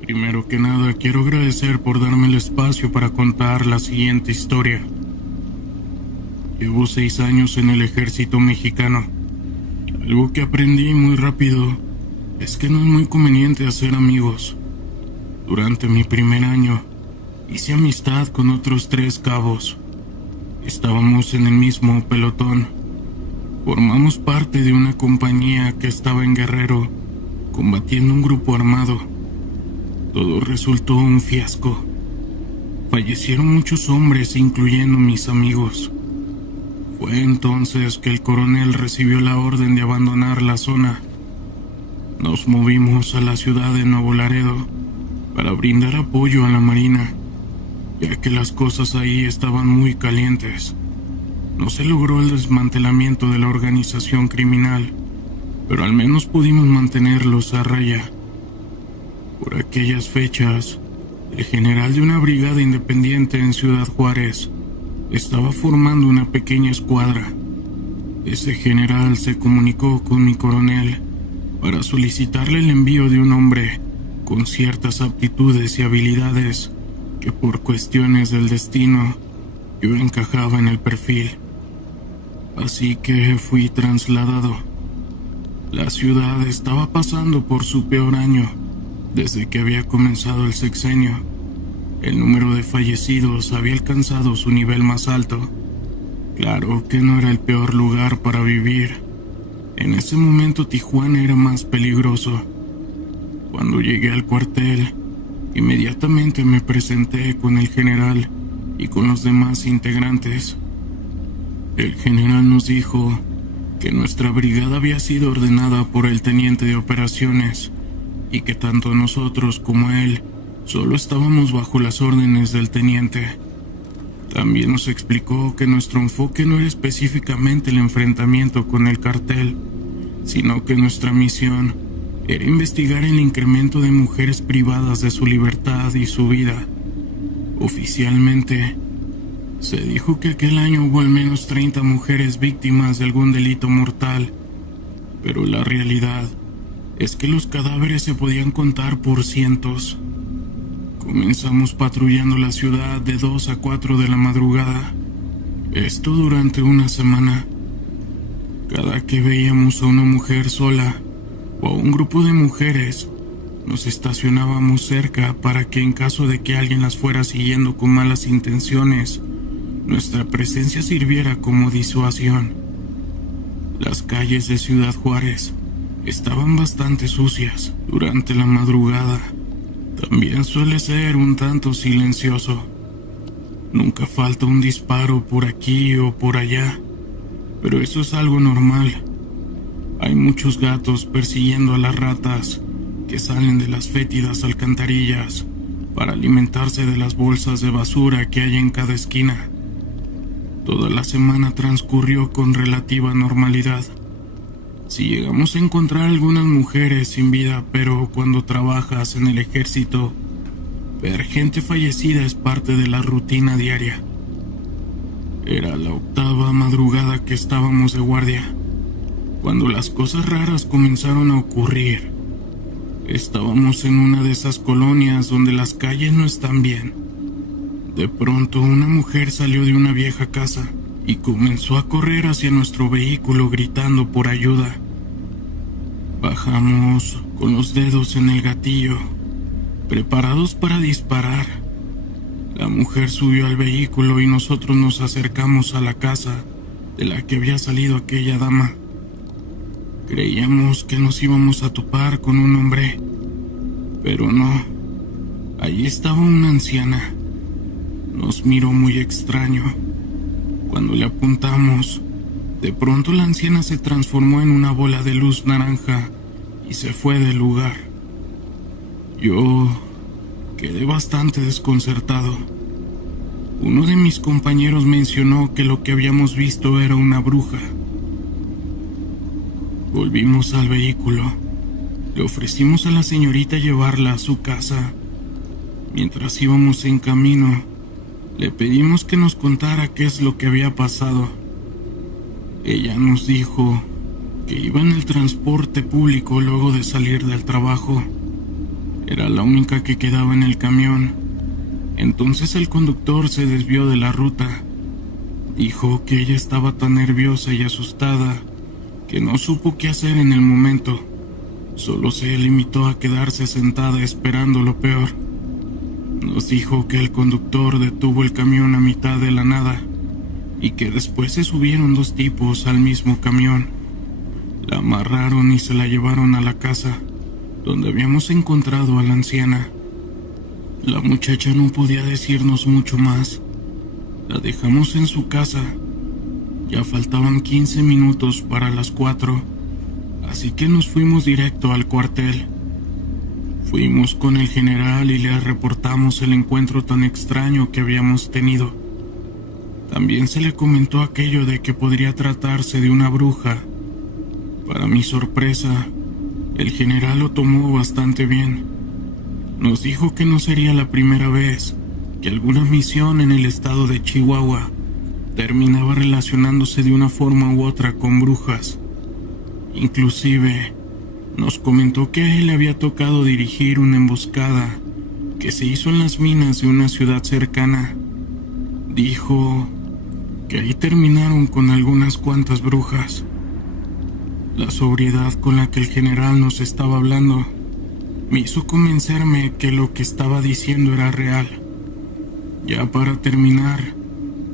Primero que nada, quiero agradecer por darme el espacio para contar la siguiente historia. Llevo 6 años en el ejército mexicano. Algo que aprendí muy rápido es que no es muy conveniente hacer amigos. Durante mi primer año, hice amistad con otros 3 cabos. Estábamos en el mismo pelotón. Formamos parte de una compañía que estaba en Guerrero, combatiendo un grupo armado. Todo resultó un fiasco. Fallecieron muchos hombres, incluyendo mis amigos. Fue entonces que el coronel recibió la orden de abandonar la zona. Nos movimos a la ciudad de Nuevo Laredo para brindar apoyo a la Marina, ya que las cosas ahí estaban muy calientes. No se logró el desmantelamiento de la organización criminal, pero al menos pudimos mantenerlos a raya. Por aquellas fechas, el general de una brigada independiente en Ciudad Juárez estaba formando una pequeña escuadra. Ese general se comunicó con mi coronel para solicitarle el envío de un hombre con ciertas aptitudes y habilidades que por cuestiones del destino yo encajaba en el perfil. Así que fui trasladado. La ciudad estaba pasando por su peor año desde que había comenzado el sexenio. El número de fallecidos había alcanzado su nivel más alto. Claro que no era el peor lugar para vivir. En ese momento Tijuana era más peligroso. Cuando llegué al cuartel, inmediatamente me presenté con el general y con los demás integrantes. El general nos dijo que nuestra brigada había sido ordenada por el teniente de operaciones y que tanto nosotros como él solo estábamos bajo las órdenes del teniente. También nos explicó que nuestro enfoque no era específicamente el enfrentamiento con el cartel, sino que nuestra misión era investigar el incremento de mujeres privadas de su libertad y su vida. Oficialmente, se dijo que aquel año hubo al menos 30 mujeres víctimas de algún delito mortal, pero la realidad es que los cadáveres se podían contar por cientos. Comenzamos patrullando la ciudad de 2 a 4 de la madrugada. Esto durante una semana. Cada que veíamos a una mujer sola o a un grupo de mujeres, nos estacionábamos cerca para que en caso de que alguien las fuera siguiendo con malas intenciones, nuestra presencia sirviera como disuasión. Las calles de Ciudad Juárez estaban bastante sucias durante la madrugada. También suele ser un tanto silencioso. Nunca falta un disparo por aquí o por allá, pero eso es algo normal. Hay muchos gatos persiguiendo a las ratas que salen de las fétidas alcantarillas para alimentarse de las bolsas de basura que hay en cada esquina. Toda la semana transcurrió con relativa normalidad. Si llegamos a encontrar algunas mujeres sin vida, pero cuando trabajas en el ejército, ver gente fallecida es parte de la rutina diaria. Era la 8ª madrugada que estábamos de guardia, cuando las cosas raras comenzaron a ocurrir. Estábamos en una de esas colonias donde las calles no están bien. De pronto, una mujer salió de una vieja casa y comenzó a correr hacia nuestro vehículo gritando por ayuda. Bajamos con los dedos en el gatillo, preparados para disparar. La mujer subió al vehículo y nosotros nos acercamos a la casa de la que había salido aquella dama. Creíamos que nos íbamos a topar con un hombre, pero no. Allí estaba una anciana. Nos miró muy extraño. Cuando le apuntamos, de pronto la anciana se transformó en una bola de luz naranja y se fue del lugar. Yo quedé bastante desconcertado. Uno de mis compañeros mencionó que lo que habíamos visto era una bruja. Volvimos al vehículo. Le ofrecimos a la señorita llevarla a su casa. Mientras íbamos en camino, le pedimos que nos contara qué es lo que había pasado. Ella nos dijo que iba en el transporte público luego de salir del trabajo. Era la única que quedaba en el camión. Entonces el conductor se desvió de la ruta. Dijo que ella estaba tan nerviosa y asustada que no supo qué hacer en el momento. Solo se limitó a quedarse sentada esperando lo peor. Nos dijo que el conductor detuvo el camión a mitad de la nada y que después se subieron 2 tipos al mismo camión. La amarraron y se la llevaron a la casa, donde habíamos encontrado a la anciana. La muchacha no podía decirnos mucho más. La dejamos en su casa. Ya faltaban 15 minutos para las 4, así que nos fuimos directo al cuartel. Fuimos con el general y le reportamos el encuentro tan extraño que habíamos tenido. También se le comentó aquello de que podría tratarse de una bruja. Para mi sorpresa, el general lo tomó bastante bien. Nos dijo que no sería la primera vez que alguna misión en el estado de Chihuahua terminaba relacionándose de una forma u otra con brujas. Inclusive, nos comentó que a él le había tocado dirigir una emboscada que se hizo en las minas de una ciudad cercana. Dijo que ahí terminaron con algunas cuantas brujas. La sobriedad con la que el general nos estaba hablando me hizo convencerme que lo que estaba diciendo era real. Ya para terminar,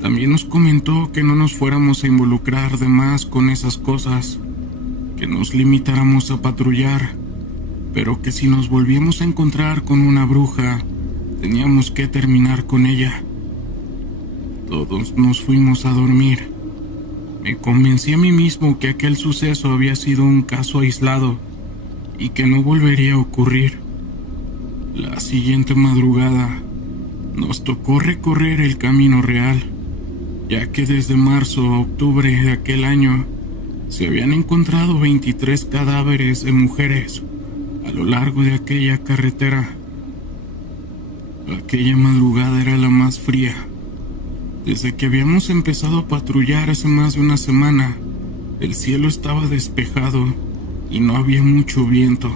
también nos comentó que no nos fuéramos a involucrar de más con esas cosas, que nos limitáramos a patrullar, pero que si nos volvíamos a encontrar con una bruja, teníamos que terminar con ella. Todos nos fuimos a dormir. Me convencí a mí mismo que aquel suceso había sido un caso aislado y que no volvería a ocurrir. La siguiente madrugada nos tocó recorrer el camino real, ya que desde marzo a octubre de aquel año se habían encontrado 23 cadáveres de mujeres a lo largo de aquella carretera. Aquella madrugada era la más fría. Desde que habíamos empezado a patrullar hace más de una semana, el cielo estaba despejado y no había mucho viento,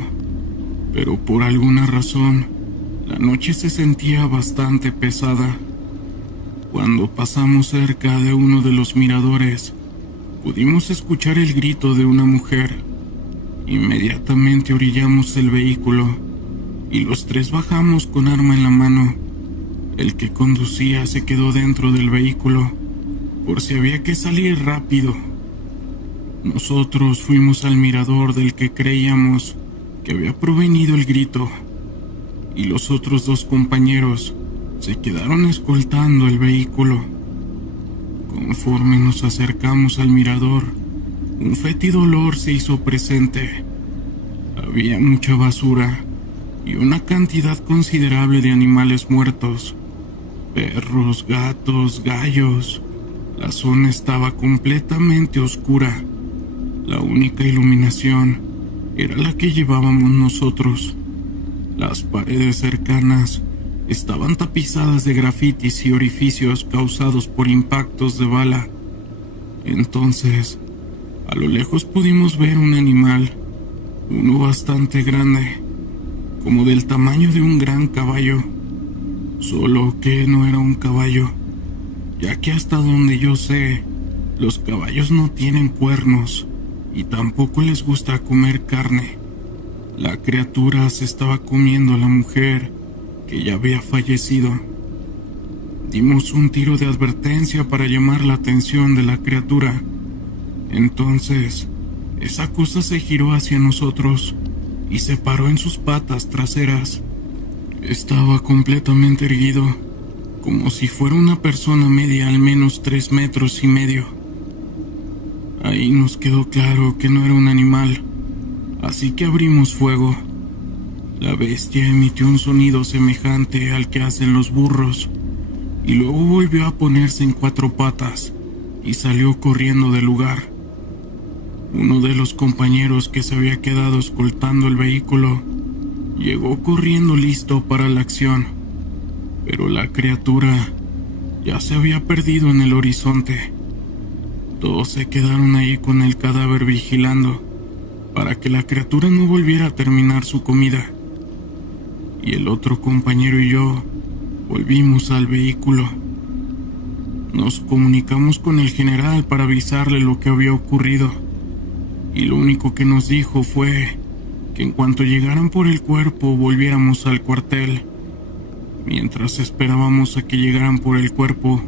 pero por alguna razón, la noche se sentía bastante pesada. Cuando pasamos cerca de uno de los miradores, pudimos escuchar el grito de una mujer. Inmediatamente orillamos el vehículo y los 3 bajamos con arma en la mano. El que conducía se quedó dentro del vehículo por si había que salir rápido. Nosotros fuimos al mirador del que creíamos que había provenido el grito, y los otros 2 compañeros se quedaron escoltando el vehículo. Conforme nos acercamos al mirador, un fétido olor se hizo presente. Había mucha basura y una cantidad considerable de animales muertos. Perros, gatos, gallos. La zona estaba completamente oscura. La única iluminación era la que llevábamos nosotros. Las paredes cercanas estaban tapizadas de grafitis y orificios causados por impactos de bala. Entonces, a lo lejos pudimos ver un animal, uno bastante grande, como del tamaño de un gran caballo. Solo que no era un caballo, ya que hasta donde yo sé, los caballos no tienen cuernos y tampoco les gusta comer carne. La criatura se estaba comiendo a la mujer, que ya había fallecido. Dimos un tiro de advertencia para llamar la atención de la criatura. Entonces, esa cosa se giró hacia nosotros y se paró en sus patas traseras. Estaba completamente erguido, como si fuera una persona media al menos 3,5 metros. Ahí nos quedó claro que no era un animal, así que abrimos fuego. La bestia emitió un sonido semejante al que hacen los burros, y luego volvió a ponerse en 4 patas y salió corriendo del lugar. Uno de los compañeros que se había quedado escoltando el vehículo llegó corriendo listo para la acción, pero la criatura ya se había perdido en el horizonte. Todos se quedaron ahí con el cadáver vigilando para que la criatura no volviera a terminar su comida. y el otro compañero y yo volvimos al vehículo. Nos comunicamos con el general para avisarle lo que había ocurrido, y lo único que nos dijo fue que en cuanto llegaran por el cuerpo volviéramos al cuartel. Mientras esperábamos a que llegaran por el cuerpo,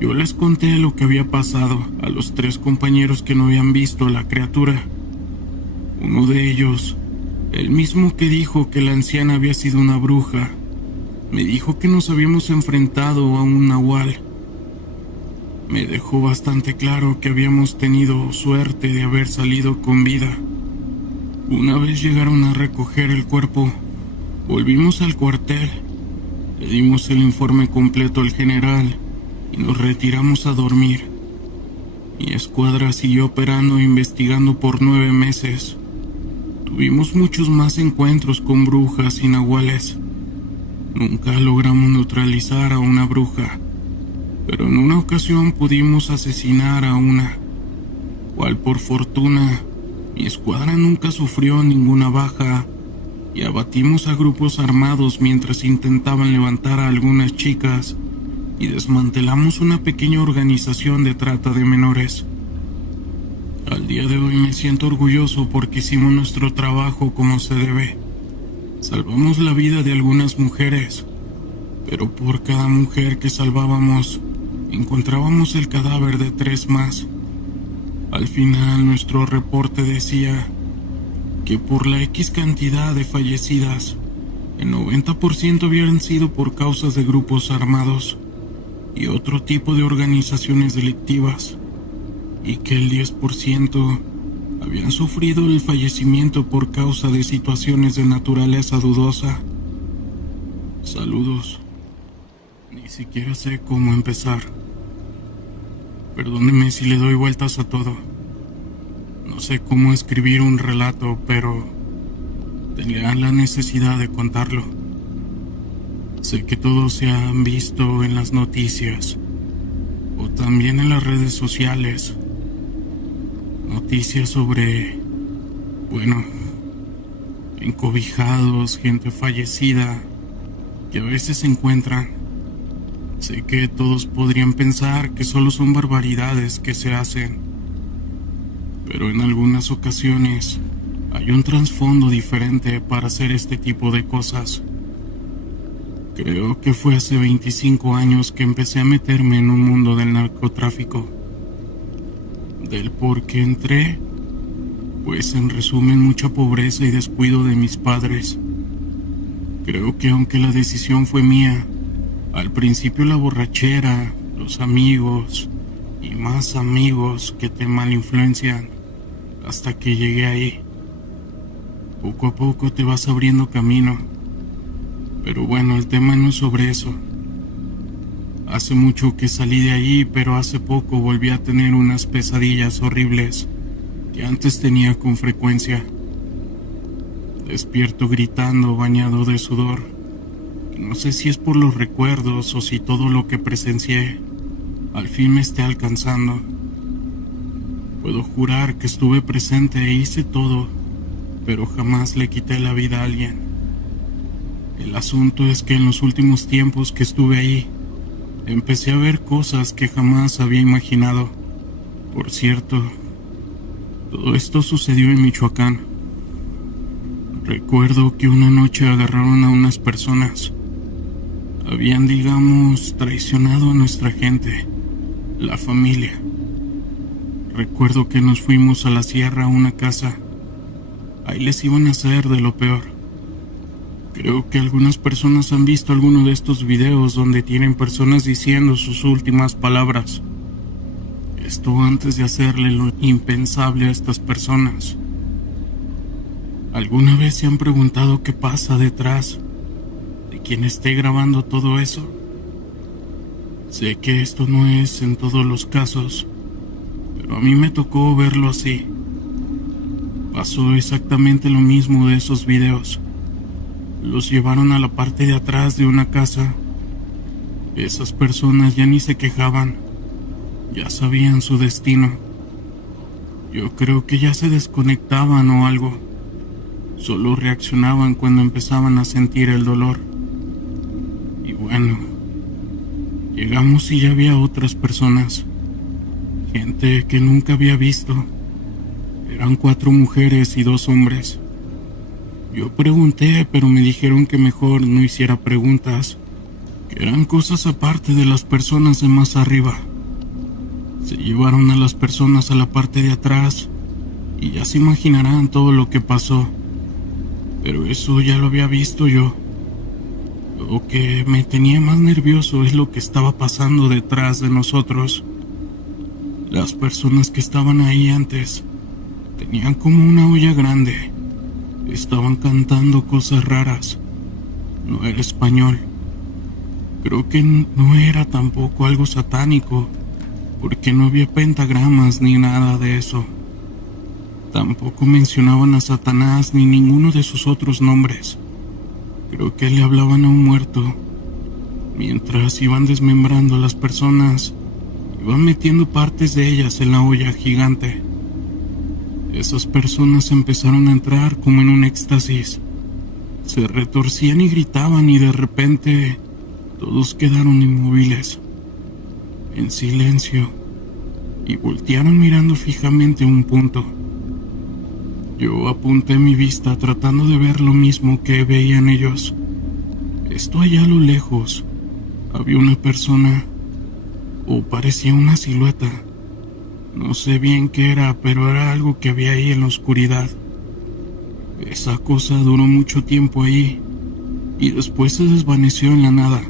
yo les conté lo que había pasado a los 3 compañeros que no habían visto a la criatura. Uno de ellos, el mismo que dijo que la anciana había sido una bruja, me dijo que nos habíamos enfrentado a un nahual. Me dejó bastante claro que habíamos tenido suerte de haber salido con vida. Una vez llegaron a recoger el cuerpo, volvimos al cuartel, le dimos el informe completo al general y nos retiramos a dormir. Mi escuadra siguió operando e investigando por 9 meses. Tuvimos muchos más encuentros con brujas y nahuales. Nunca logramos neutralizar a una bruja, pero en una ocasión pudimos asesinar a una, cual por fortuna mi escuadra nunca sufrió ninguna baja, y abatimos a grupos armados mientras intentaban levantar a algunas chicas y desmantelamos una pequeña organización de trata de menores. Al día de hoy me siento orgulloso porque hicimos nuestro trabajo como se debe. Salvamos la vida de algunas mujeres, pero por cada mujer que salvábamos, encontrábamos el cadáver de 3 más. Al final, nuestro reporte decía que por la X cantidad de fallecidas, el 90% habían sido por causas de grupos armados y otro tipo de organizaciones delictivas, y que el 10% habían sufrido el fallecimiento por causa de situaciones de naturaleza dudosa. Saludos. Ni siquiera sé cómo empezar. Perdóneme si le doy vueltas a todo. No sé cómo escribir un relato, pero tenía la necesidad de contarlo. Sé que todos se han visto en las noticias, o también en las redes sociales. Noticias sobre, encobijados, gente fallecida, que a veces se encuentran. Sé que todos podrían pensar que solo son barbaridades que se hacen, pero en algunas ocasiones hay un trasfondo diferente para hacer este tipo de cosas. Creo que fue hace 25 años que empecé a meterme en un mundo del narcotráfico. Del por qué entré, pues en resumen mucha pobreza y descuido de mis padres. Creo que aunque la decisión fue mía, al principio la borrachera, los amigos y más amigos que te malinfluencian, hasta que llegué ahí. Poco a poco te vas abriendo camino. Pero bueno, el tema no es sobre eso. Hace mucho que salí de ahí, pero hace poco volví a tener unas pesadillas horribles que antes tenía con frecuencia. Despierto gritando, bañado de sudor. No sé si es por los recuerdos o si todo lo que presencié al fin me esté alcanzando. Puedo jurar que estuve presente e hice todo, pero jamás le quité la vida a alguien. El asunto es que en los últimos tiempos que estuve ahí, empecé a ver cosas que jamás había imaginado. Por cierto, todo esto sucedió en Michoacán. Recuerdo que una noche agarraron a unas personas. Habían, digamos, traicionado a nuestra gente, la familia. Recuerdo que nos fuimos a la sierra a una casa. Ahí les iban a hacer de lo peor. Creo que algunas personas han visto alguno de estos videos donde tienen personas diciendo sus últimas palabras. Esto antes de hacerle lo impensable a estas personas. ¿Alguna vez se han preguntado qué pasa detrás de quien esté grabando todo eso? Sé que esto no es en todos los casos, pero a mí me tocó verlo así. Pasó exactamente lo mismo de esos videos. Los llevaron a la parte de atrás de una casa. Esas personas ya ni se quejaban, ya sabían su destino. Yo creo que ya se desconectaban o algo. solo reaccionaban cuando empezaban a sentir el dolor. Y bueno, llegamos y ya había otras personas, gente que nunca había visto. Eran 4 mujeres y 2 hombres. Yo pregunté, pero me dijeron que mejor no hiciera preguntas, que eran cosas aparte de las personas de más arriba. Se llevaron a las personas a la parte de atrás y ya se imaginarán todo lo que pasó. Pero eso ya lo había visto yo. Lo que me tenía más nervioso es lo que estaba pasando detrás de nosotros. Las personas que estaban ahí antes tenían como una olla grande. Estaban cantando cosas raras. No era español. Creo que no era tampoco algo satánico, porque no había pentagramas ni nada de eso. Tampoco mencionaban a Satanás ni ninguno de sus otros nombres. Creo que le hablaban a un muerto. Mientras iban desmembrando a las personas, iban metiendo partes de ellas en la olla gigante. Esas personas empezaron a entrar como en un éxtasis. Se retorcían y gritaban y de repente todos quedaron inmóviles, en silencio, y voltearon mirando fijamente a un punto. Yo apunté mi vista tratando de ver lo mismo que veían ellos. Esto allá a lo lejos, había una persona, o parecía una silueta. No sé bien qué era, pero era algo que había ahí en la oscuridad. Esa cosa duró mucho tiempo ahí, y después se desvaneció en la nada.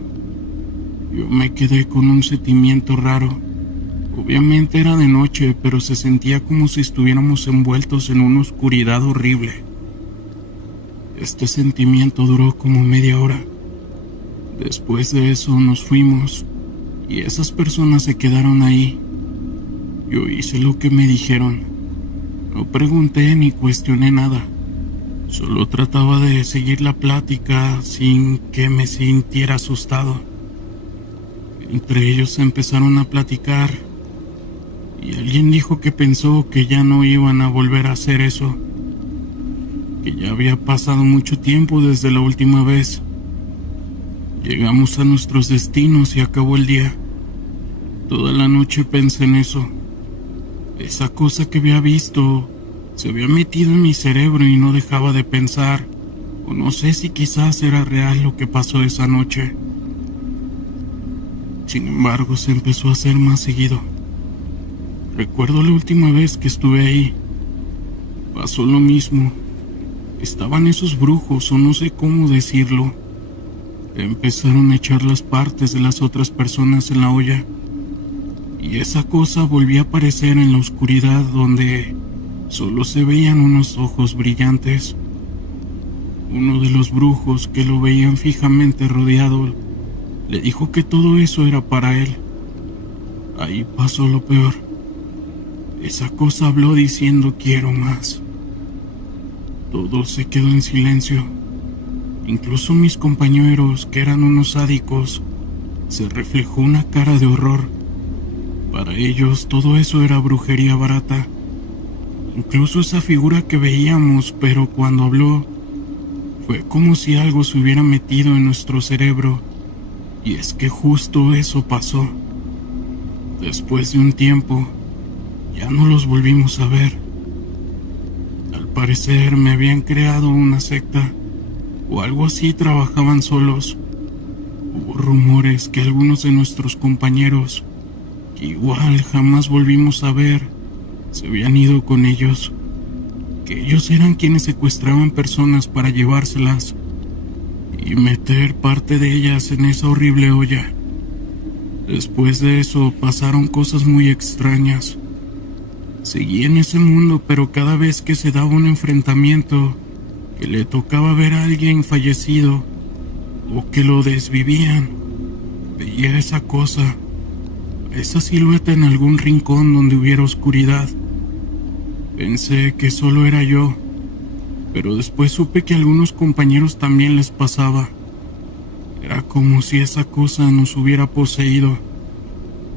Yo me quedé con un sentimiento raro. Obviamente era de noche, pero se sentía como si estuviéramos envueltos en una oscuridad horrible. Este sentimiento duró como media hora. Después de eso nos fuimos, y esas personas se quedaron ahí. Yo hice lo que me dijeron. No pregunté ni cuestioné nada. Solo trataba de seguir la plática sin que me sintiera asustado. Entre ellos empezaron a platicar y alguien dijo que pensó que ya no iban a volver a hacer eso, que ya había pasado mucho tiempo desde la última vez. Llegamos a nuestros destinos y acabó el día. Toda la noche pensé en eso. Esa cosa que había visto se había metido en mi cerebro y no dejaba de pensar, o no sé si quizás era real lo que pasó esa noche. Sin embargo, se empezó a hacer más seguido. Recuerdo la última vez que estuve ahí. Pasó lo mismo. Estaban esos brujos, o no sé cómo decirlo. Empezaron a echar las partes de las otras personas en la olla. Y esa cosa volvió a aparecer en la oscuridad donde solo se veían unos ojos brillantes. Uno de los brujos que lo veían fijamente rodeado le dijo que todo eso era para él. Ahí pasó lo peor. Esa cosa habló diciendo quiero más. Todo se quedó en silencio. Incluso mis compañeros, que eran unos sádicos, se reflejó una cara de horror. Para ellos todo eso era brujería barata. Incluso esa figura que veíamos, pero cuando habló, fue como si algo se hubiera metido en nuestro cerebro. Y es que justo eso pasó. Después de un tiempo, ya no los volvimos a ver. Al parecer me habían creado una secta, o algo así, trabajaban solos. Hubo rumores que algunos de nuestros compañeros, que igual jamás volvimos a ver, se habían ido con ellos, que ellos eran quienes secuestraban personas para llevárselas y meter parte de ellas en esa horrible olla. Después de eso pasaron cosas muy extrañas. Seguí en ese mundo, pero cada vez que se daba un enfrentamiento, que le tocaba ver a alguien fallecido o que lo desvivían, veía esa cosa, esa silueta en algún rincón donde hubiera oscuridad. Pensé que solo era yo, pero después supe que a algunos compañeros también les pasaba. Era como si esa cosa nos hubiera poseído.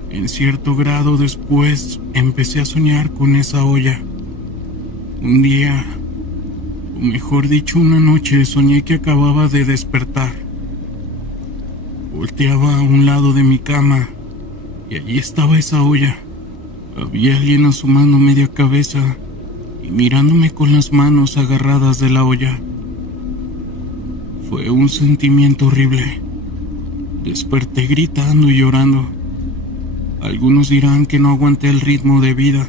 En cierto grado después empecé a soñar con esa olla. Un día, mejor dicho, una noche soñé que acababa de despertar. Volteaba a un lado de mi cama y allí estaba esa olla. Había alguien asomando media cabeza y mirándome con las manos agarradas de la olla. Fue un sentimiento horrible. Desperté gritando y llorando. Algunos dirán que no aguanté el ritmo de vida,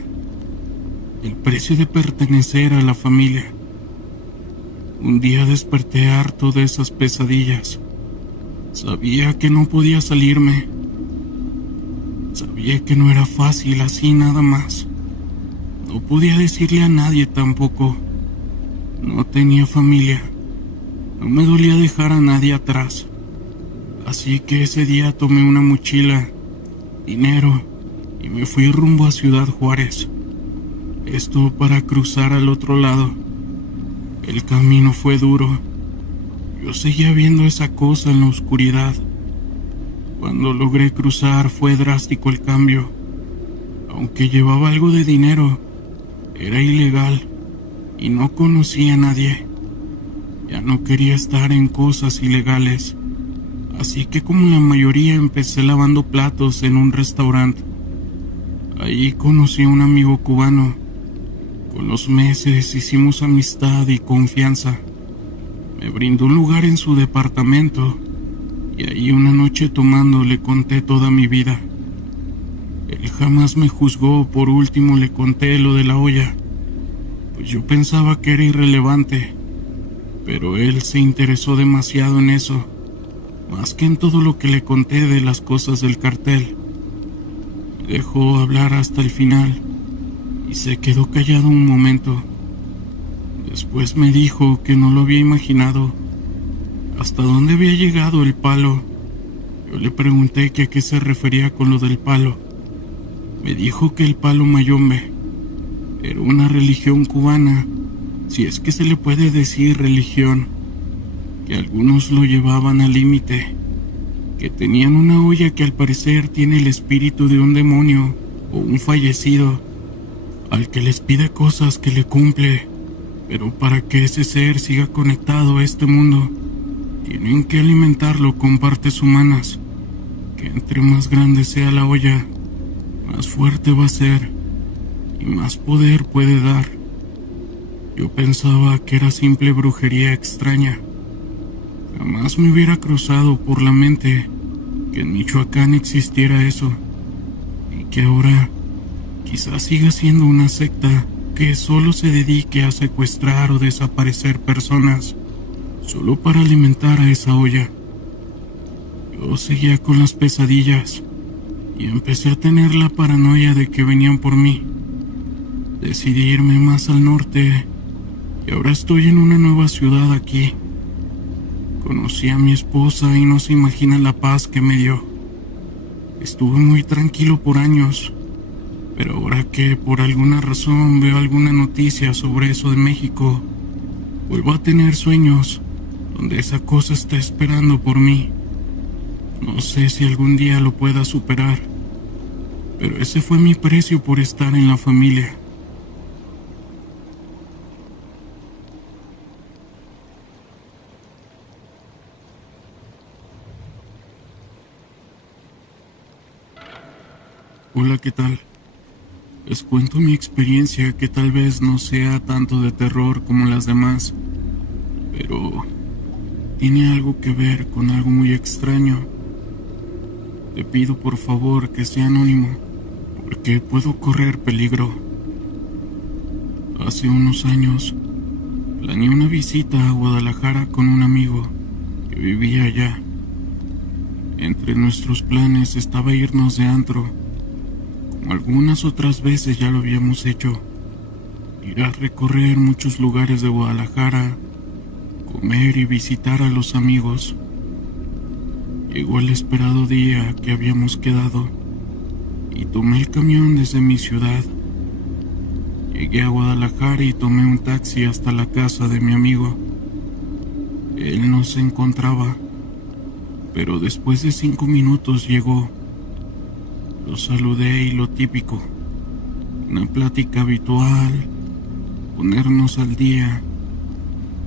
el precio de pertenecer a la familia. Un día desperté harto de esas pesadillas. Sabía que no podía salirme. Sabía que no era fácil así nada más. No podía decirle a nadie tampoco. No tenía familia. No me dolía dejar a nadie atrás. Así que ese día tomé una mochila, dinero, y me fui rumbo a Ciudad Juárez. Esto para cruzar al otro lado. El camino fue duro. Yo seguía viendo esa cosa en la oscuridad. Cuando logré cruzar fue drástico el cambio. Aunque llevaba algo de dinero, era ilegal y no conocía a nadie. Ya no quería estar en cosas ilegales. Así que como la mayoría empecé lavando platos en un restaurante. Allí conocí a un amigo cubano. Con los meses hicimos amistad y confianza. Me brindó un lugar en su departamento y ahí una noche tomando le conté toda mi vida. Él jamás me juzgó. Por último le conté lo de la olla, pues yo pensaba que era irrelevante, pero él se interesó demasiado en eso, más que en todo lo que le conté de las cosas del cartel. Me dejó hablar hasta el final y se quedó callado un momento. Después me dijo que no lo había imaginado. ¿Hasta dónde había llegado el palo? Yo le pregunté que a qué se refería con lo del palo. Me dijo que el palo mayombe era una religión cubana, si es que se le puede decir religión, que algunos lo llevaban al límite, que tenían una olla que al parecer tiene el espíritu de un demonio o un fallecido, al que les pide cosas que le cumple, pero para que ese ser siga conectado a este mundo, tienen que alimentarlo con partes humanas, que entre más grande sea la olla, más fuerte va a ser y más poder puede dar. Yo pensaba que era simple brujería extraña. Jamás me hubiera cruzado por la mente que en Michoacán existiera eso, y que ahora quizás siga siendo una secta que solo se dedique a secuestrar o desaparecer personas solo para alimentar a esa olla. Yo seguía con las pesadillas y empecé a tener la paranoia de que venían por mí. Decidí irme más al norte y ahora estoy en una nueva ciudad aquí. Conocí a mi esposa y no se imagina la paz que me dio. Estuve muy tranquilo por años, pero ahora que por alguna razón veo alguna noticia sobre eso de México, vuelvo a tener sueños donde esa cosa está esperando por mí. No sé si algún día lo pueda superar, pero ese fue mi precio por estar en la familia. Hola, ¿qué tal? Les cuento mi experiencia, que tal vez no sea tanto de terror como las demás, pero tiene algo que ver con algo muy extraño. Te pido por favor que sea anónimo, porque puedo correr peligro. Hace unos años, planeé una visita a Guadalajara con un amigo que vivía allá. Entre nuestros planes estaba irnos de antro, como algunas otras veces ya lo habíamos hecho. Ir a recorrer muchos lugares de Guadalajara, comer y visitar a los amigos. Llegó el esperado día que habíamos quedado y tomé el camión desde mi ciudad. Llegué a Guadalajara y tomé un taxi hasta la casa de mi amigo. Él no se encontraba, pero después de 5 minutos llegó. Lo saludé y lo típico, una plática habitual, ponernos al día.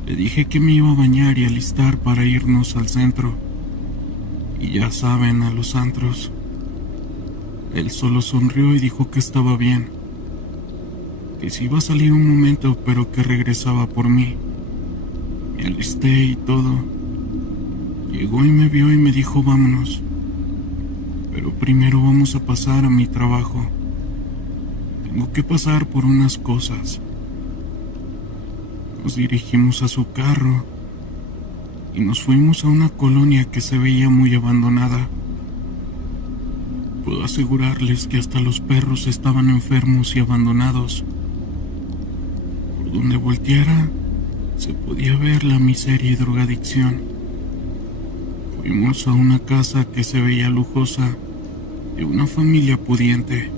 Le dije que me iba a bañar y alistar para irnos al centro. Y ya saben, a los antros. Él solo sonrió y dijo que estaba bien, que se iba a salir un momento, pero que regresaba por mí. Me alisté y todo. Llegó y me vio y me dijo vámonos, pero primero vamos a pasar a mi trabajo. Tengo que pasar por unas cosas. Nos dirigimos a su carro y nos fuimos a una colonia que se veía muy abandonada. Puedo asegurarles que hasta los perros estaban enfermos y abandonados. Por donde volteara, se podía ver la miseria y drogadicción. Fuimos a una casa que se veía lujosa, de una familia pudiente.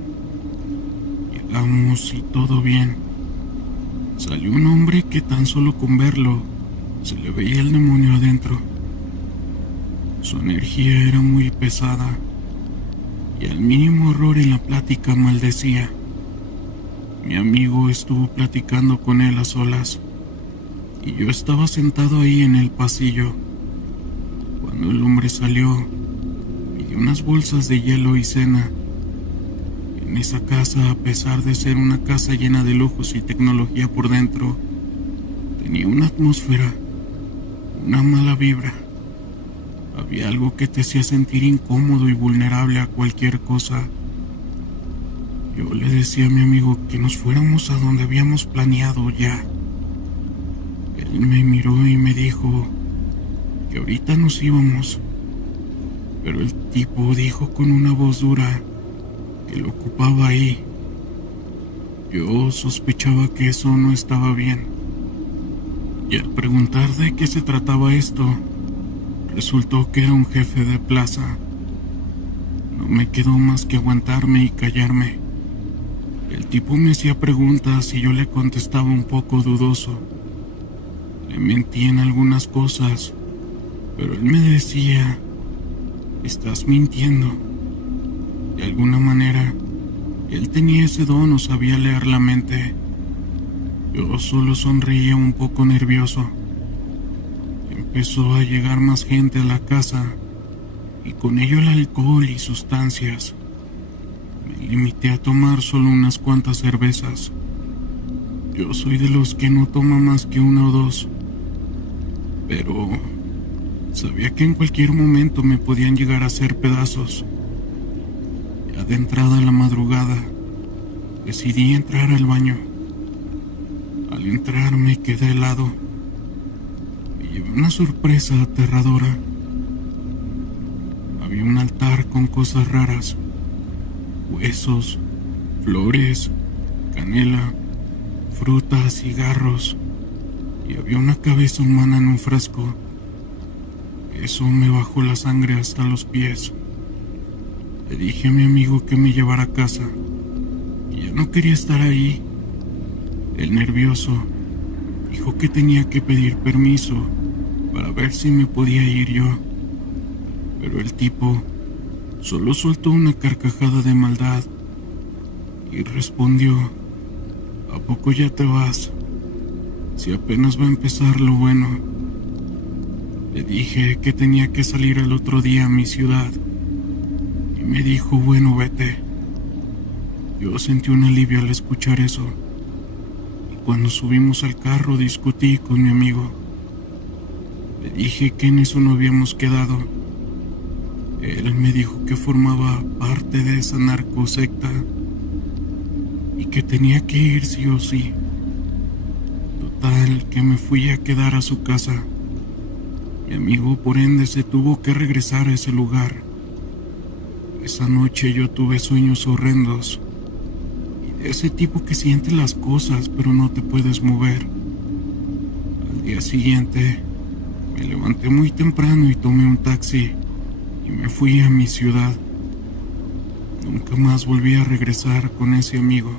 Llegamos y todo bien. Salió un hombre que tan solo con verlo, se le veía el demonio adentro. Su energía era muy pesada, y al mínimo error en la plática maldecía. Mi amigo estuvo platicando con él a solas, y yo estaba sentado ahí en el pasillo. Cuando el hombre salió, pidió unas bolsas de hielo y cena. En esa casa, a pesar de ser una casa llena de lujos y tecnología por dentro, tenía una atmósfera, una mala vibra. Había algo que te hacía sentir incómodo y vulnerable a cualquier cosa. Yo le decía a mi amigo que nos fuéramos a donde habíamos planeado ya. Él me miró y me dijo que ahorita nos íbamos, pero el tipo dijo con una voz dura que lo ocupaba ahí. Yo sospechaba que eso no estaba bien, y al preguntar de qué se trataba esto, resultó que era un jefe de plaza. No me quedó más que aguantarme y callarme. El tipo me hacía preguntas y yo le contestaba un poco dudoso. Le mentí en algunas cosas, pero él me decía, estás mintiendo. De alguna manera, él tenía ese don o sabía leer la mente. Yo solo sonreía un poco nervioso. Empezó a llegar más gente a la casa, y con ello el alcohol y sustancias. Me limité a tomar solo unas cuantas cervezas. Yo soy de los que no toma más que una o dos, pero sabía que en cualquier momento me podían llegar a hacer pedazos. Ya de entrada a la madrugada, decidí entrar al baño. Al entrar me quedé helado. Me llevé una sorpresa aterradora. Había un altar con cosas raras, huesos, flores, canela, frutas, cigarros, y había una cabeza humana en un frasco. Eso me bajó la sangre hasta los pies. Le dije a mi amigo que me llevara a casa, que ya no quería estar ahí. El nervioso dijo que tenía que pedir permiso para ver si me podía ir yo, pero el tipo solo soltó una carcajada de maldad y respondió, ¿a poco ya te vas? Si apenas va a empezar lo bueno. Le dije que tenía que salir al otro día a mi ciudad y me dijo, bueno, vete. Yo sentí un alivio al escuchar eso, y cuando subimos al carro discutí con mi amigo. Le dije que en eso no habíamos quedado. Él me dijo que formaba parte de esa narcosecta y que tenía que ir sí o sí. Total, que me fui a quedar a su casa. Mi amigo, por ende, se tuvo que regresar a ese lugar. Esa noche yo tuve sueños horrendos, y de ese tipo que siente las cosas pero no te puedes mover. Al día siguiente, me levanté muy temprano y tomé un taxi y me fui a mi ciudad. Nunca más volví a regresar con ese amigo.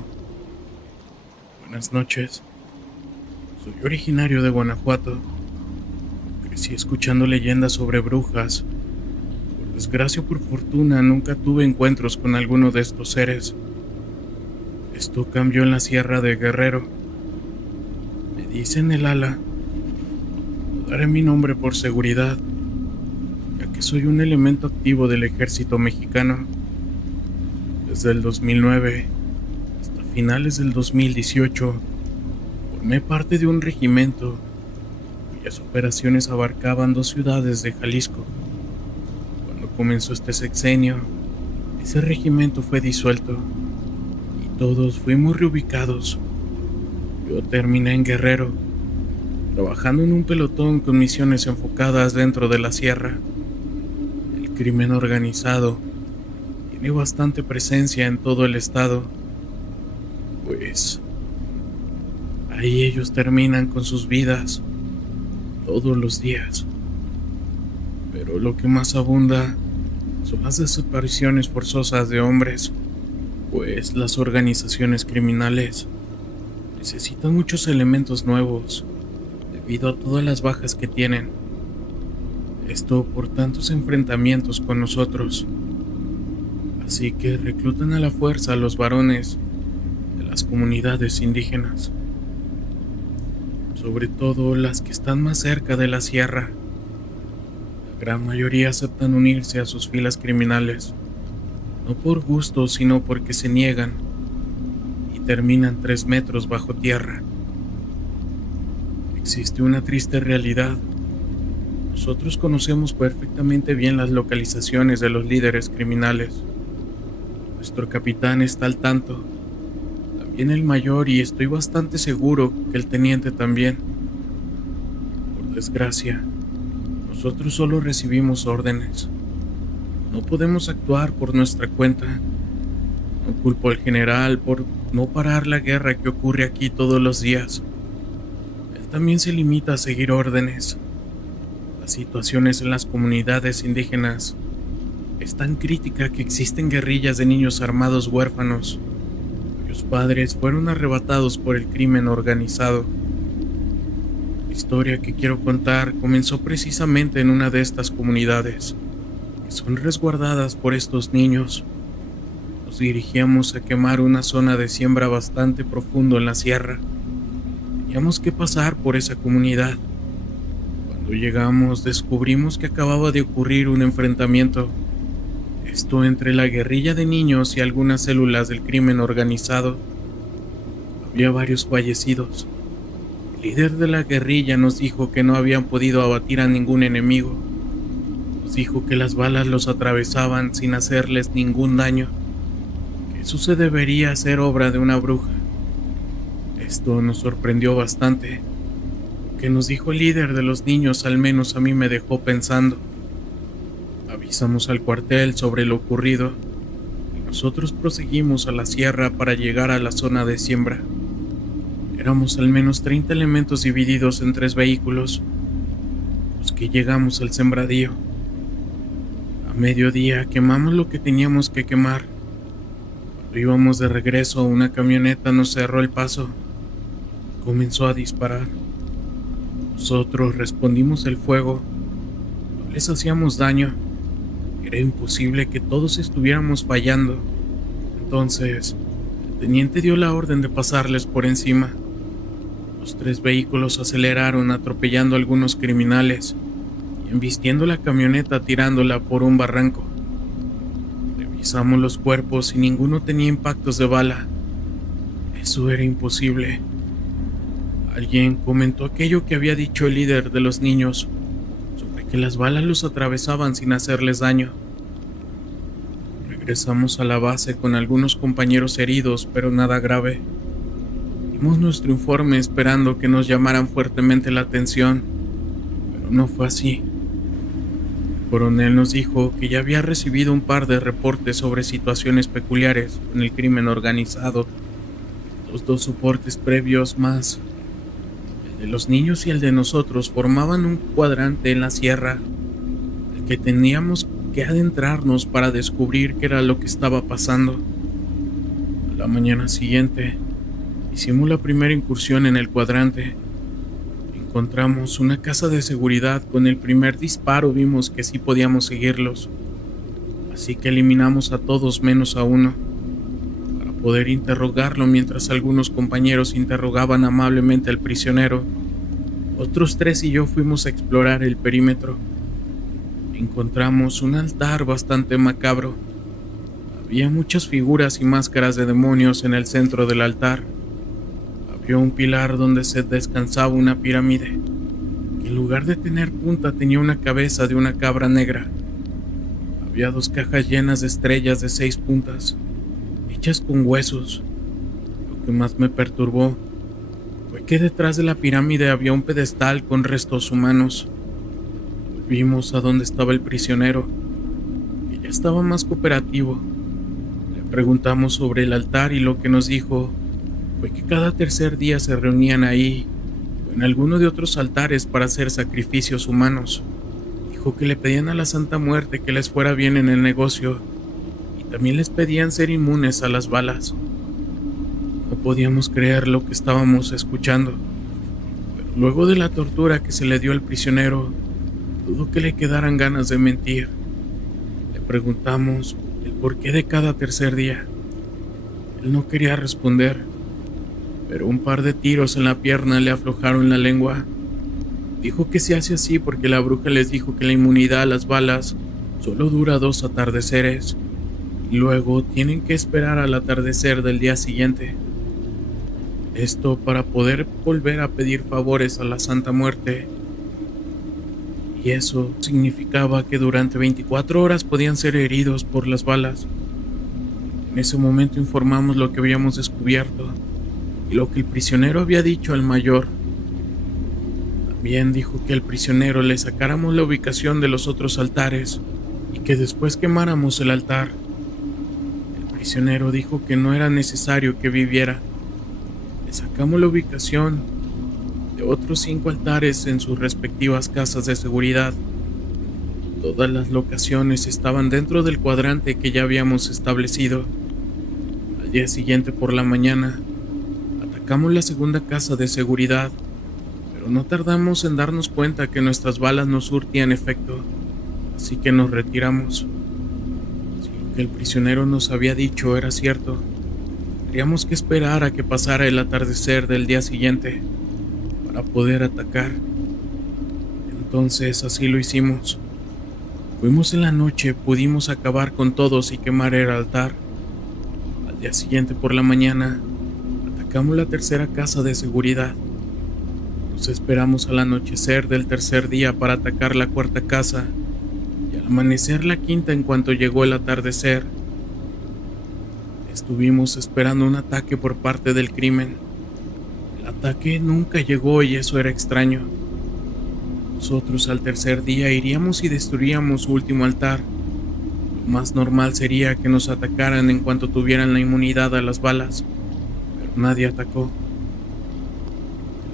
Buenas noches. Soy originario de Guanajuato. Crecí escuchando leyendas sobre brujas. Por desgracia o por fortuna, nunca tuve encuentros con alguno de estos seres. Esto cambió en la Sierra de Guerrero. Me dicen el ala, Daré mi nombre por seguridad, ya que soy un elemento activo del ejército mexicano. Desde el 2009 hasta finales del 2018, formé parte de un regimiento cuyas operaciones abarcaban 2 ciudades de Jalisco. Cuando comenzó este sexenio, ese regimiento fue disuelto y todos fuimos reubicados. Yo terminé en Guerrero, trabajando en un pelotón con misiones enfocadas dentro de la sierra. El crimen organizado tiene bastante presencia en todo el estado, pues ahí ellos terminan con sus vidas todos los días. Pero lo que más abunda son las desapariciones forzosas de hombres, pues las organizaciones criminales necesitan muchos elementos nuevos debido a todas las bajas que tienen. Esto por tantos enfrentamientos con nosotros. Así que reclutan a la fuerza a los varones de las comunidades indígenas, sobre todo las que están más cerca de la sierra. La gran mayoría aceptan unirse a sus filas criminales, no por gusto, sino porque se niegan y terminan 3 metros bajo tierra. Existe una triste realidad. Nosotros conocemos perfectamente bien las localizaciones de los líderes criminales. Nuestro capitán está al tanto, también el mayor, y estoy bastante seguro que el teniente también. Por desgracia, nosotros solo recibimos órdenes. No podemos actuar por nuestra cuenta. No culpo al general por no parar la guerra que ocurre aquí todos los días. Él también se limita a seguir órdenes. Las situaciones en las comunidades indígenas es tan crítica que existen guerrillas de niños armados huérfanos, cuyos padres fueron arrebatados por el crimen organizado. La historia que quiero contar comenzó precisamente en una de estas comunidades, que son resguardadas por estos niños. Nos dirigíamos a quemar una zona de siembra bastante profundo en la sierra. Teníamos que pasar por esa comunidad. Cuando llegamos, descubrimos que acababa de ocurrir un enfrentamiento. Esto entre la guerrilla de niños y algunas células del crimen organizado. Había varios fallecidos. El líder de la guerrilla nos dijo que no habían podido abatir a ningún enemigo. Nos dijo que las balas los atravesaban sin hacerles ningún daño, que eso se debería ser obra de una bruja. Esto nos sorprendió bastante. Lo que nos dijo el líder de los niños al menos a mí me dejó pensando. Avisamos al cuartel sobre lo ocurrido y nosotros proseguimos a la sierra para llegar a la zona de siembra. Éramos al menos 30 elementos divididos en 3 vehículos, los que llegamos al sembradío. A mediodía quemamos lo que teníamos que quemar. Cuando íbamos de regreso, una camioneta nos cerró el paso y comenzó a disparar. Nosotros respondimos el fuego. No les hacíamos daño. Era imposible que todos estuviéramos fallando. Entonces, el teniente dio la orden de pasarles por encima. Los 3 vehículos aceleraron atropellando a algunos criminales y embistiendo la camioneta tirándola por un barranco. Revisamos los cuerpos y ninguno tenía impactos de bala. Eso era imposible. Alguien comentó aquello que había dicho el líder de los niños, que las balas los atravesaban sin hacerles daño. Regresamos a la base con algunos compañeros heridos, pero nada grave. Dimos nuestro informe esperando que nos llamaran fuertemente la atención, pero no fue así. El coronel nos dijo que ya había recibido un par de reportes sobre situaciones peculiares en el crimen organizado. Los 2 soportes previos más, de los niños y el de nosotros, formaban un cuadrante en la sierra, el que teníamos que adentrarnos para descubrir qué era lo que estaba pasando. A la mañana siguiente, hicimos la primera incursión en el cuadrante. Encontramos una casa de seguridad. Con el primer disparo vimos que sí podíamos seguirlos, así que eliminamos a todos menos a uno, para poder interrogarlo mientras algunos compañeros interrogaban amablemente al prisionero. Otros 3 y yo fuimos a explorar el perímetro. Encontramos un altar bastante macabro. Había muchas figuras y máscaras de demonios en el centro del altar. Había un pilar donde se descansaba una pirámide, que en lugar de tener punta tenía una cabeza de una cabra negra. Había 2 cajas llenas de estrellas de 6 puntas, hechas con huesos. Lo que más me perturbó fue que detrás de la pirámide había un pedestal con restos humanos. Volvimos a donde estaba el prisionero, que ya estaba más cooperativo. Le preguntamos sobre el altar y lo que nos dijo fue que cada tercer día se reunían ahí o en alguno de otros altares para hacer sacrificios humanos. Dijo que le pedían a la Santa Muerte que les fuera bien en el negocio y también les pedían ser inmunes a las balas. No podíamos creer lo que estábamos escuchando, pero luego de la tortura que se le dio al prisionero, dudó que le quedaran ganas de mentir. Le preguntamos el porqué de cada tercer día. Él no quería responder, pero un par de tiros en la pierna le aflojaron la lengua. Dijo que se hace así porque la bruja les dijo que la inmunidad a las balas solo dura 2 atardeceres, y luego tienen que esperar al atardecer del día siguiente. Esto para poder volver a pedir favores a la Santa Muerte. Y eso significaba que durante 24 horas podían ser heridos por las balas. En ese momento informamos lo que habíamos descubierto y lo que el prisionero había dicho al mayor. También dijo que al prisionero le sacáramos la ubicación de los otros altares y que después quemáramos el altar. El prisionero dijo que no era necesario que viviera. Le sacamos la ubicación de otros 5 altares en sus respectivas casas de seguridad. Todas las locaciones estaban dentro del cuadrante que ya habíamos establecido. Al día siguiente por la mañana, atacamos la segunda casa de seguridad, pero no tardamos en darnos cuenta que nuestras balas no surtían efecto, así que nos retiramos. Si lo que el prisionero nos había dicho era cierto, tendríamos que esperar a que pasara el atardecer del día siguiente para poder atacar. Entonces así lo hicimos. Fuimos en la noche, pudimos acabar con todos y quemar el altar. Al día siguiente por la mañana, atacamos la tercera casa de seguridad. Nos esperamos al anochecer del tercer día para atacar la cuarta casa y al amanecer la quinta en cuanto llegó el atardecer. Estuvimos esperando un ataque por parte del crimen. El ataque nunca llegó y eso era extraño. Nosotros al tercer día iríamos y destruiríamos su último altar. Lo más normal sería que nos atacaran en cuanto tuvieran la inmunidad a las balas, pero nadie atacó.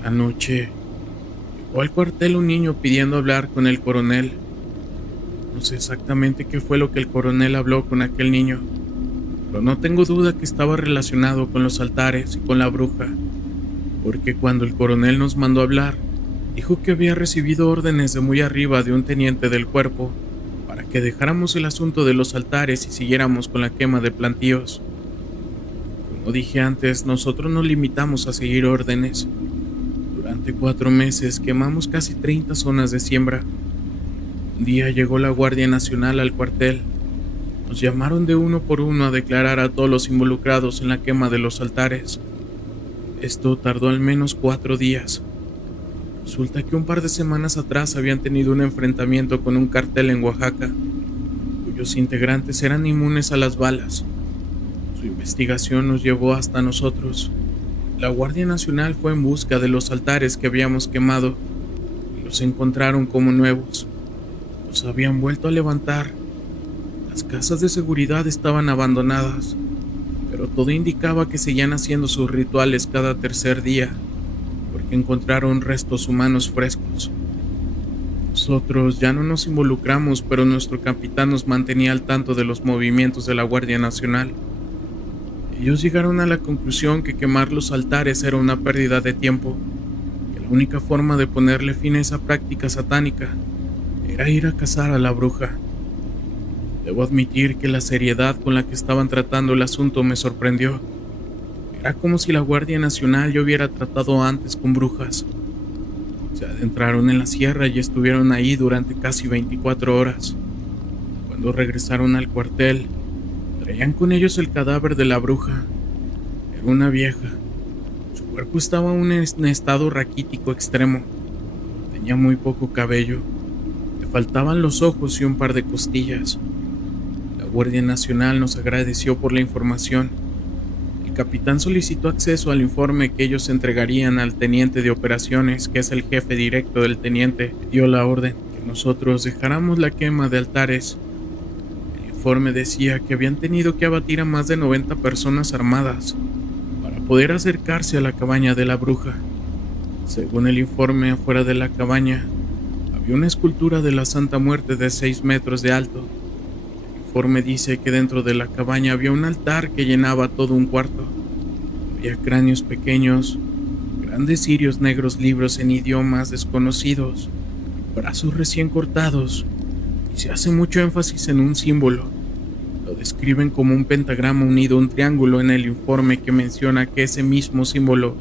La noche llegó al cuartel un niño pidiendo hablar con el coronel. No sé exactamente qué fue lo que el coronel habló con aquel niño, pero no tengo duda que estaba relacionado con los altares y con la bruja, porque cuando el coronel nos mandó hablar, dijo que había recibido órdenes de muy arriba de un teniente del cuerpo para que dejáramos el asunto de los altares y siguiéramos con la quema de plantíos. Como dije antes, nosotros nos limitamos a seguir órdenes. Durante 4 meses quemamos casi 30 zonas de siembra. Un día llegó la Guardia Nacional al cuartel. Nos llamaron de uno por uno a declarar a todos los involucrados en la quema de los altares. Esto tardó al menos 4 días. Resulta que un par de semanas atrás habían tenido un enfrentamiento con un cartel en Oaxaca, cuyos integrantes eran inmunes a las balas. Su investigación nos llevó hasta nosotros. La Guardia Nacional fue en busca de los altares que habíamos quemado y los encontraron como nuevos. Los habían vuelto a levantar. Las casas de seguridad estaban abandonadas, pero todo indicaba que seguían haciendo sus rituales cada tercer día, porque encontraron restos humanos frescos. Nosotros ya no nos involucramos, pero nuestro capitán nos mantenía al tanto de los movimientos de la Guardia Nacional. Ellos llegaron a la conclusión que quemar los altares era una pérdida de tiempo, que la única forma de ponerle fin a esa práctica satánica era ir a cazar a la bruja. Debo admitir que la seriedad con la que estaban tratando el asunto me sorprendió. Era como si la Guardia Nacional ya hubiera tratado antes con brujas. Se adentraron en la sierra y estuvieron ahí durante casi 24 horas. Cuando regresaron al cuartel, traían con ellos el cadáver de la bruja. Era una vieja. Su cuerpo estaba aún en estado raquítico extremo. Tenía muy poco cabello. Le faltaban los ojos y un par de costillas. La Guardia Nacional nos agradeció por la información. El capitán solicitó acceso al informe que ellos entregarían al teniente de operaciones, que es el jefe directo del teniente. Dio la orden que nosotros dejáramos la quema de altares. El informe decía que habían tenido que abatir a más de 90 personas armadas para poder acercarse a la cabaña de la bruja. Según el informe, afuera de la cabaña había una escultura de la Santa Muerte de 6 metros de alto. El informe dice que dentro de la cabaña había un altar que llenaba todo un cuarto. Había cráneos pequeños, grandes cirios negros libros en idiomas desconocidos, brazos recién cortados, y se hace mucho énfasis en un símbolo. Lo describen como un pentagrama unido a un triángulo en el informe, que menciona que ese mismo símbolo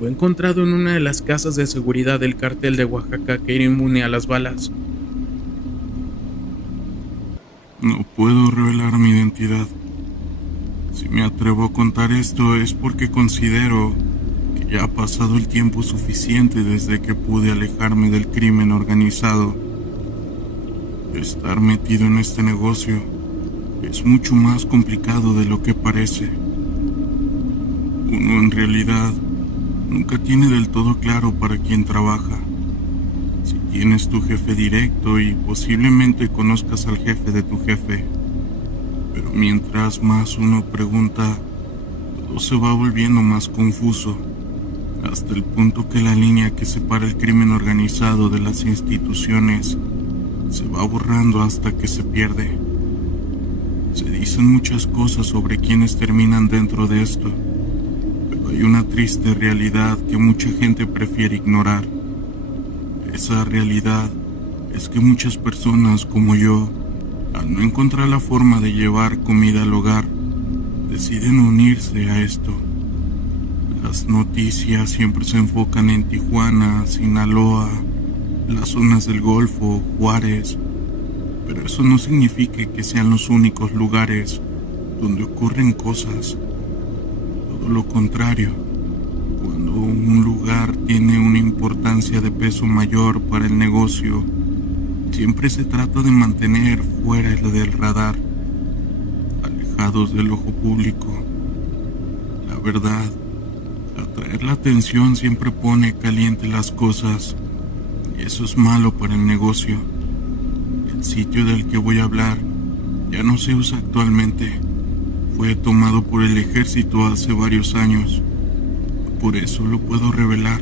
fue encontrado en una de las casas de seguridad del cartel de Oaxaca, que era inmune a las balas. No puedo revelar mi identidad. Si me atrevo a contar esto es porque considero que ya ha pasado el tiempo suficiente desde que pude alejarme del crimen organizado. Estar metido en este negocio es mucho más complicado de lo que parece. Uno en realidad nunca tiene del todo claro para quién trabaja. Si tienes tu jefe directo y posiblemente conozcas al jefe de tu jefe, pero mientras más uno pregunta, todo se va volviendo más confuso, hasta el punto que la línea que separa el crimen organizado de las instituciones se va borrando hasta que se pierde. Se dicen muchas cosas sobre quienes terminan dentro de esto, pero hay una triste realidad que mucha gente prefiere ignorar. Esa realidad es que muchas personas como yo, al no encontrar la forma de llevar comida al hogar, deciden unirse a esto. Las noticias siempre se enfocan en Tijuana, Sinaloa, las zonas del Golfo, Juárez, pero eso no significa que sean los únicos lugares donde ocurren cosas. Todo lo contrario. Cuando un lugar tiene una importancia de peso mayor para el negocio, siempre se trata de mantener fuera del radar, alejados del ojo público. La verdad, atraer la atención siempre pone caliente las cosas, y eso es malo para el negocio. El sitio del que voy a hablar ya no se usa actualmente. Fue tomado por el ejército hace varios años. Por eso lo puedo revelar.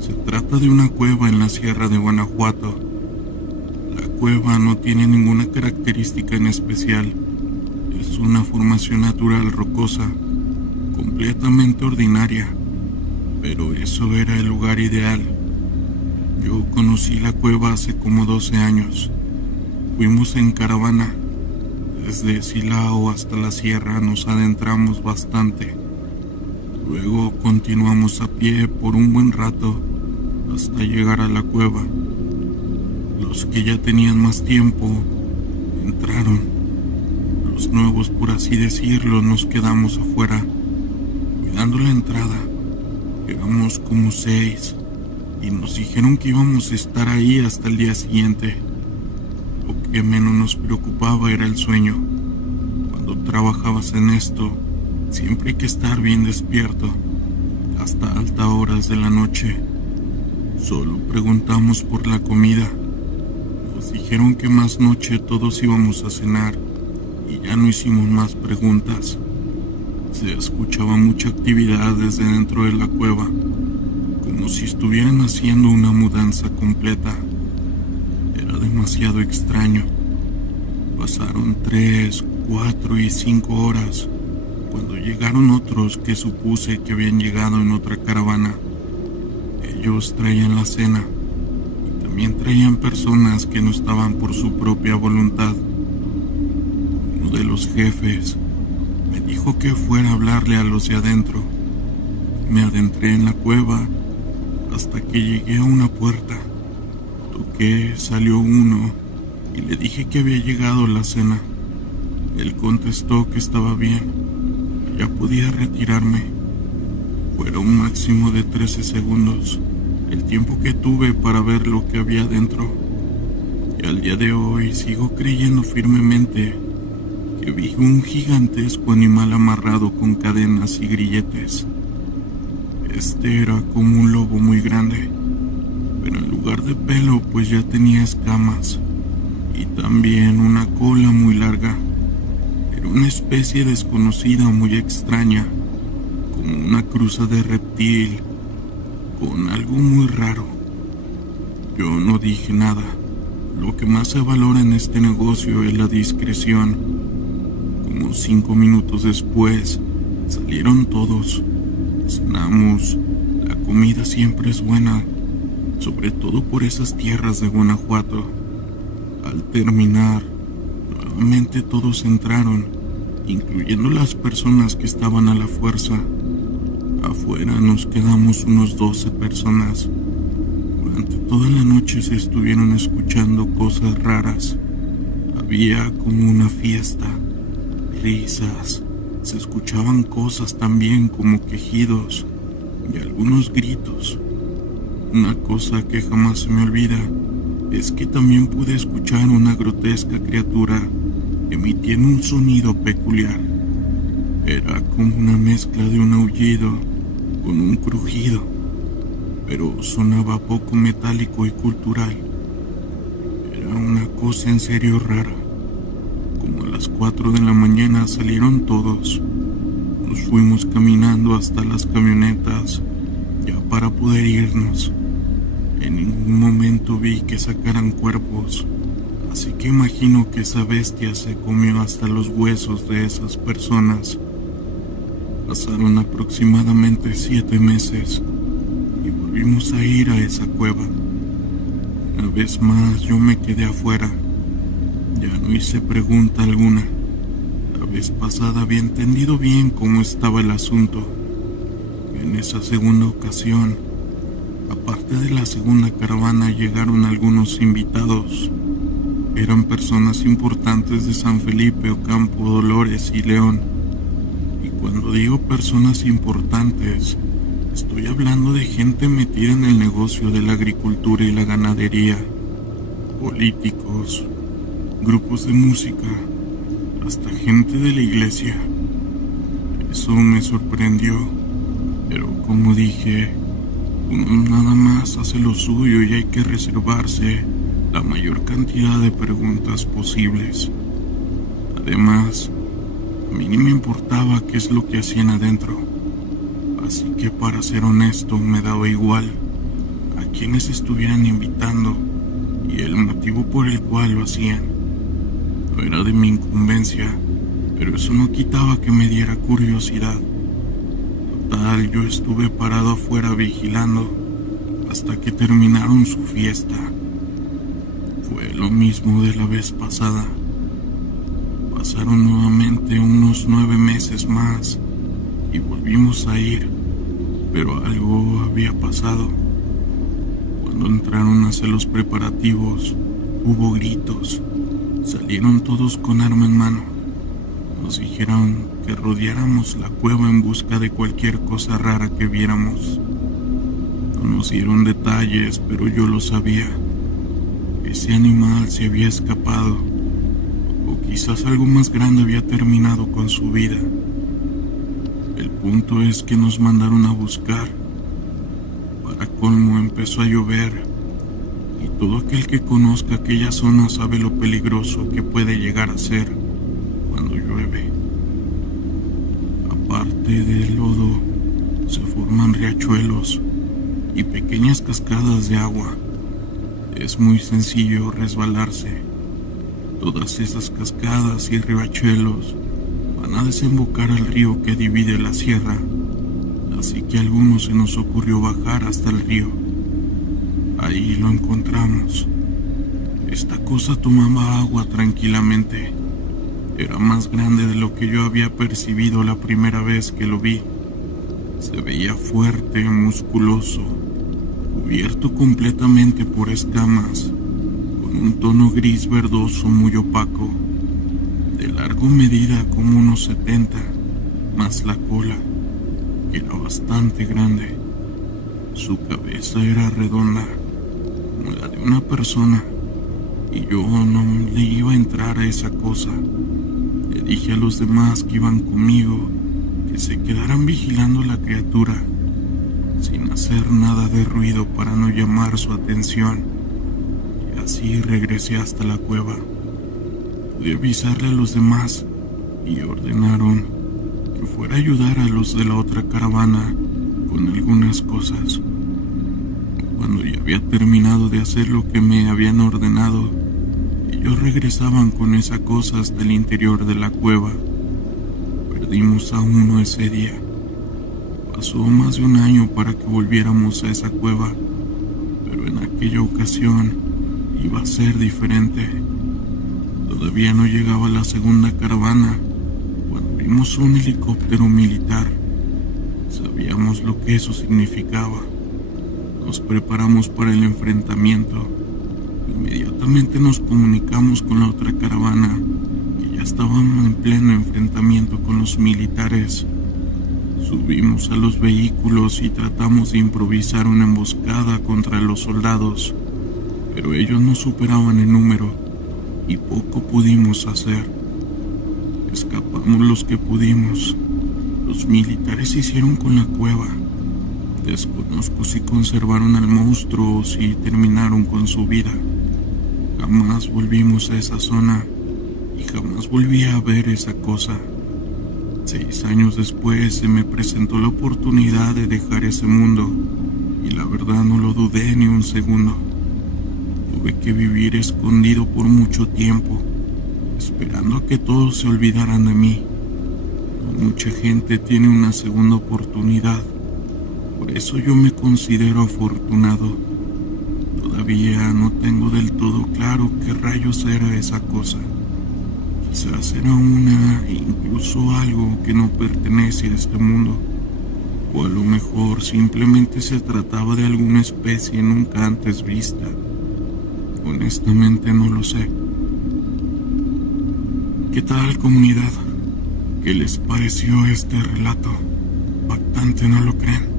Se trata de una cueva en la sierra de Guanajuato. La cueva no tiene ninguna característica en especial. Es una formación natural rocosa, completamente ordinaria, pero eso era el lugar ideal. Yo conocí la cueva hace como 12 años. Fuimos en caravana. Desde Silao hasta la sierra nos adentramos bastante. Luego continuamos a pie por un buen rato hasta llegar a la cueva. Los que ya tenían más tiempo entraron. Los nuevos, por así decirlo, nos quedamos afuera, cuidando la entrada. Éramos como 6 y nos dijeron que íbamos a estar ahí hasta el día siguiente. Lo que menos nos preocupaba era el sueño. Cuando trabajabas en esto, siempre hay que estar bien despierto, hasta altas horas de la noche. Solo preguntamos por la comida. Nos dijeron que más noche todos íbamos a cenar y ya no hicimos más preguntas. Se escuchaba mucha actividad desde dentro de la cueva, como si estuvieran haciendo una mudanza completa. Era demasiado extraño. Pasaron 3, 4 y 5 horas cuando llegaron otros que supuse que habían llegado en otra caravana. Ellos traían la cena y también traían personas que no estaban por su propia voluntad. Uno de los jefes me dijo que fuera a hablarle a los de adentro. Me adentré en la cueva hasta que llegué a una puerta. Toqué, salió uno y le dije que había llegado la cena. Él contestó que estaba bien, ya podía retirarme. Fueron un máximo de 13 segundos, el tiempo que tuve para ver lo que había dentro. Y al día de hoy sigo creyendo firmemente que vi un gigantesco animal amarrado con cadenas y grilletes. Este era como un lobo muy grande, pero en lugar de pelo pues ya tenía escamas y también una cola muy larga. Era una especie desconocida muy extraña, como una cruza de reptil con algo muy raro. Yo no dije nada. Lo que más se valora en este negocio es la discreción. Como 5 minutos después, salieron todos. Cenamos. La comida siempre es buena, sobre todo por esas tierras de Guanajuato. Al terminar, nuevamente todos entraron, incluyendo las personas que estaban a la fuerza. Afuera nos quedamos unos 12 personas. Durante toda la noche se estuvieron escuchando cosas raras. Había como una fiesta, risas, se escuchaban cosas también como quejidos y algunos gritos. Una cosa que jamás se me olvida es que también pude escuchar una grotesca criatura emitiendo un sonido peculiar. Era como una mezcla de un aullido con un crujido, pero sonaba poco metálico y cultural. Era una cosa en serio rara. Como a las 4 de la mañana salieron todos. Nos fuimos caminando hasta las camionetas, ya para poder irnos. En ningún momento vi que sacaran cuerpos, así que imagino que esa bestia se comió hasta los huesos de esas personas. Pasaron aproximadamente 7 meses y volvimos a ir a esa cueva. Una vez más yo me quedé afuera. Ya no hice pregunta alguna. La vez pasada había entendido bien cómo estaba el asunto. En esa segunda ocasión, aparte de la segunda caravana, llegaron algunos invitados. Eran personas importantes de San Felipe, Ocampo, Dolores y León. Y cuando digo personas importantes, estoy hablando de gente metida en el negocio de la agricultura y la ganadería, políticos, grupos de música, hasta gente de la iglesia. Eso me sorprendió, pero como dije, uno nada más hace lo suyo y hay que reservarse la mayor cantidad de preguntas posibles. Además, a mí ni me importaba qué es lo que hacían adentro, así que para ser honesto me daba igual a quienes estuvieran invitando y el motivo por el cual lo hacían. No era de mi incumbencia, pero eso no quitaba que me diera curiosidad. Total, yo estuve parado afuera vigilando hasta que terminaron su fiesta. Fue lo mismo de la vez pasada. Pasaron nuevamente unos 9 meses más y volvimos a ir, pero algo había pasado. Cuando entraron a hacer los preparativos, hubo gritos. Salieron todos con arma en mano. Nos dijeron que rodeáramos la cueva en busca de cualquier cosa rara que viéramos. No nos dieron detalles, pero yo lo sabía. Ese animal se había escapado, o quizás algo más grande había terminado con su vida. El punto es que nos mandaron a buscar. Para colmo empezó a llover, y todo aquel que conozca aquella zona sabe lo peligroso que puede llegar a ser cuando llueve. Aparte del lodo, se forman riachuelos y pequeñas cascadas de agua. Es muy sencillo resbalarse. Todas esas cascadas y riachuelos van a desembocar al río que divide la sierra, así que a algunos se nos ocurrió bajar hasta el río. Ahí lo encontramos. Esta cosa tomaba agua tranquilamente. Era más grande de lo que yo había percibido la primera vez que lo vi. Se veía fuerte, musculoso, cubierto completamente por escamas, con un tono gris verdoso muy opaco, de largo medida como unos 70, más la cola, que era bastante grande. Su cabeza era redonda, como la de una persona, y yo no le iba a entrar a esa cosa. Le dije a los demás que iban conmigo que se quedaran vigilando la criatura, sin hacer nada de ruido para no llamar su atención, y así regresé hasta la cueva. Pude avisarle a los demás y ordenaron que fuera a ayudar a los de la otra caravana con algunas cosas. Cuando ya había terminado de hacer lo que me habían ordenado, ellos regresaban con esa cosa hasta el interior de la cueva. Perdimos a uno ese día. Pasó más de un año para que volviéramos a esa cueva, pero en aquella ocasión iba a ser diferente. Todavía no llegaba la segunda caravana cuando vimos un helicóptero militar. Sabíamos lo que eso significaba. Nos preparamos para el enfrentamiento. Inmediatamente nos comunicamos con la otra caravana, que ya estaban en pleno enfrentamiento con los militares. Subimos a los vehículos y tratamos de improvisar una emboscada contra los soldados, pero ellos nos superaban en número y poco pudimos hacer. Escapamos los que pudimos. Los militares se hicieron con la cueva. Desconozco si conservaron al monstruo o si terminaron con su vida. Jamás volvimos a esa zona y jamás volví a ver esa cosa. 6 años después se me presentó la oportunidad de dejar ese mundo y la verdad no lo dudé ni un segundo. Tuve que vivir escondido por mucho tiempo, esperando a que todos se olvidaran de mí. No mucha gente tiene una segunda oportunidad, por eso yo me considero afortunado. Todavía no tengo del todo claro qué rayos era esa cosa. Quizás era incluso algo que no pertenece a este mundo, o a lo mejor simplemente se trataba de alguna especie nunca antes vista. Honestamente no lo sé. ¿Qué tal, comunidad? ¿Qué les pareció este relato? Impactante, ¿no lo creen?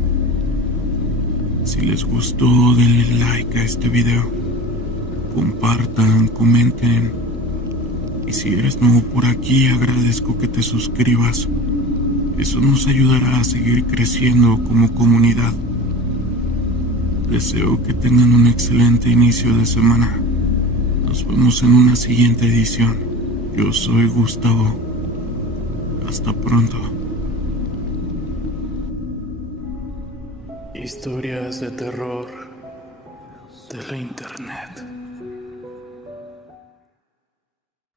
Si les gustó, denle like a este video, compartan, comenten, y si eres nuevo por aquí, agradezco que te suscribas. Eso nos ayudará a seguir creciendo como comunidad. Deseo que tengan un excelente inicio de semana. Nos vemos en una siguiente edición. Yo soy Gustavo. Hasta pronto. Historias de terror de la internet.